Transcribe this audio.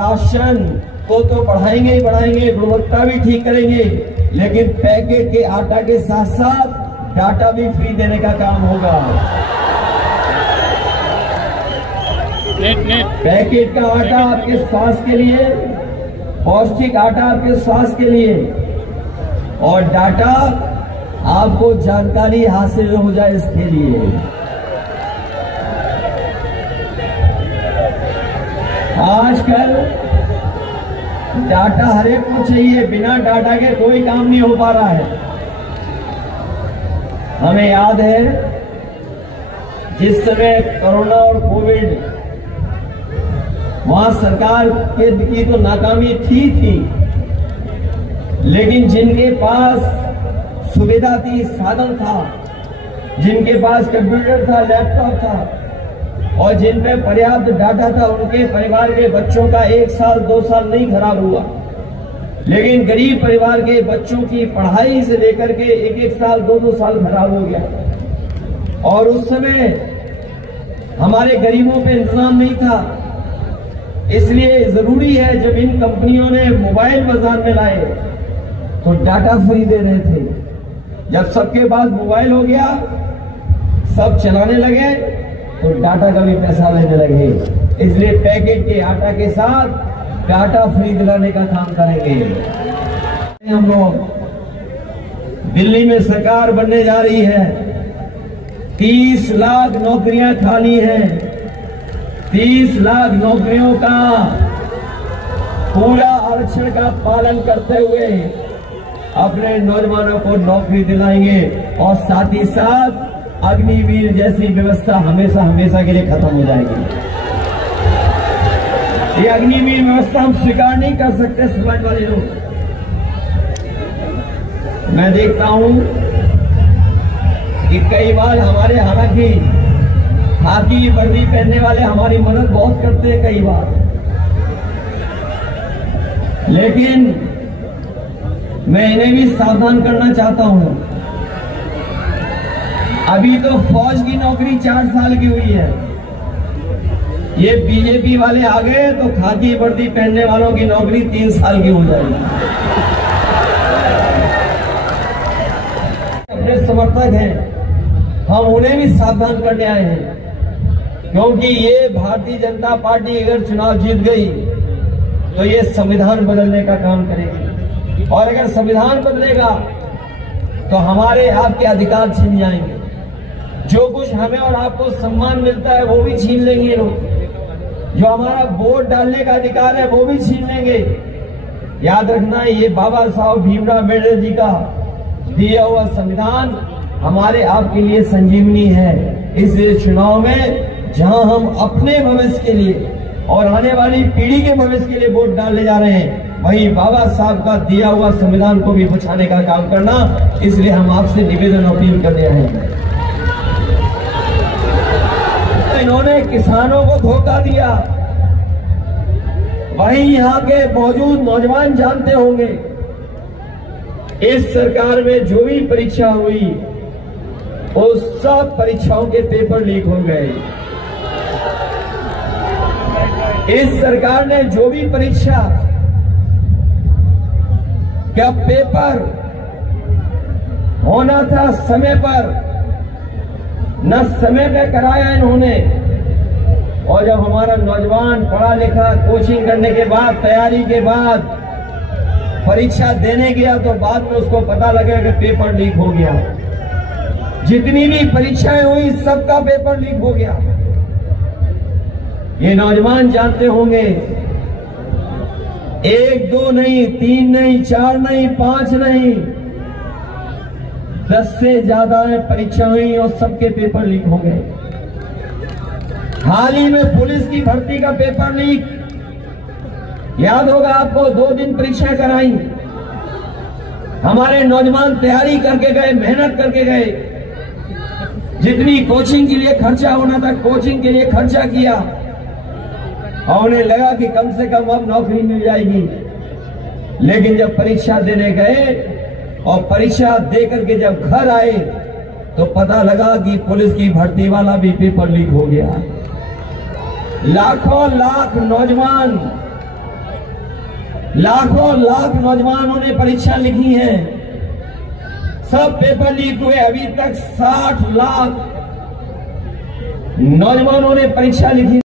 Ration तो बढ़ाएंगे ही बढ़ाएंगे, गुणवत्ता भी ठीक करेंगे, लेकिन पैकेट के आटा के साथ साथ डाटा भी फ्री देने का काम होगा। पैकेट का आटा आपके स्वास्थ्य के लिए, पौष्टिक आटा आपके स्वास्थ्य के लिए, और डाटा आपको जानकारी हासिल हो जाए इसके लिए। आजकल डाटा हर एक को चाहिए, बिना डाटा के कोई काम नहीं हो पा रहा है। हमें याद है जिस समय कोरोना और कोविड, वहां सरकार की तो नाकामी थी, लेकिन जिनके पास सुविधा थी, साधन था, जिनके पास कंप्यूटर था, लैपटॉप था और जिन पे पर्याप्त डाटा था, उनके परिवार के बच्चों का 1 साल 2 साल नहीं खराब हुआ। लेकिन गरीब परिवार के बच्चों की पढ़ाई से लेकर के 1 साल 2 साल खराब हो गया। और उस समय हमारे गरीबों पे इंतजाम नहीं था। इसलिए जरूरी है, जब इन कंपनियों ने मोबाइल बाजार में लाए तो डाटा फ्री दे रहे थे। जब सबके पास मोबाइल हो गया, सब चलाने लगे, तो डाटा का भी पैसा लेने लगे। इसलिए पैकेट के आटा के साथ डाटा फ्री दिलाने का काम करेंगे। हम लोग दिल्ली में सरकार बनने जा रही है, 30 लाख नौकरियां खाली हैं। 30 लाख नौकरियों का पूरा आरक्षण का पालन करते हुए अपने नौजवानों को नौकरी दिलाएंगे, और साथ ही साथ अग्निवीर जैसी व्यवस्था हमेशा हमेशा के लिए खत्म हो जाएगी। ये अग्निवीर व्यवस्था हम स्वीकार नहीं कर सकते समाज वाले लोग। मैं देखता हूं कि कई बार हमारे, हालांकि खाकी वर्दी पहनने वाले हमारी मदद बहुत करते हैं कई बार, लेकिन मैं इन्हें भी सावधान करना चाहता हूं। अभी तो फौज की नौकरी 4 साल की हुई है, ये बीजेपी वाले आ गए तो खाकी वर्दी पहनने वालों की नौकरी 3 साल की हो जाएगी। अपने समर्थक हैं, हम उन्हें भी सावधान करने आए हैं, क्योंकि ये भारतीय जनता पार्टी अगर चुनाव जीत गई तो ये संविधान बदलने का काम करेगी, और अगर संविधान बदलेगा तो हमारे आपके अधिकार छिन जाएंगे। जो कुछ हमें और आपको सम्मान मिलता है वो भी छीन लेंगे लोग, जो हमारा वोट डालने का अधिकार है वो भी छीन लेंगे। याद रखना, ये बाबा साहब भीमराव अम्बेडकर जी का दिया हुआ संविधान हमारे आपके लिए संजीवनी है। इसलिए चुनाव में जहां हम अपने भविष्य के लिए और आने वाली पीढ़ी के भविष्य के लिए वोट डालने जा रहे हैं, वही बाबा साहब का दिया हुआ संविधान को भी बचाने का काम करना। इसलिए हम आपसे निवेदन अपील करने आए हैं। इन्होंने किसानों को धोखा दिया, वहीं यहाँ के मौजूद नौजवान जानते होंगे, इस सरकार में जो भी परीक्षा हुई उस सब परीक्षाओं के पेपर लीक हो गए। इस सरकार ने जो भी परीक्षा का पेपर होना था समय पर, न समय पे कराया इन्होंने। और जब हमारा नौजवान पढ़ा लिखा कोचिंग करने के बाद, तैयारी के बाद परीक्षा देने गया तो बाद में उसको पता लगा कि पेपर लीक हो गया। जितनी भी परीक्षाएं हुई सबका पेपर लीक हो गया। ये नौजवान जानते होंगे, 1 2 नहीं, 3 नहीं, 4 नहीं, 5 नहीं, 10 से ज्यादा परीक्षा हुई और सबके पेपर लीक हो गए। हाल ही में पुलिस की भर्ती का पेपर लीक, याद होगा आपको, 2 दिन परीक्षा कराई। हमारे नौजवान तैयारी करके गए, मेहनत करके गए, जितनी कोचिंग के लिए खर्चा होना था कोचिंग के लिए खर्चा किया, और उन्हें लगा कि कम से कम अब नौकरी मिल जाएगी। लेकिन जब परीक्षा देने गए और परीक्षा दे करके जब घर आए तो पता लगा कि पुलिस की भर्ती वाला भी पेपर लीक हो गया। लाखों लाख नौजवान लाखों लाख नौजवानों ने परीक्षा लिखी है, सब पेपर लीक हुए। अभी तक 60 लाख नौजवानों ने परीक्षा लिखी।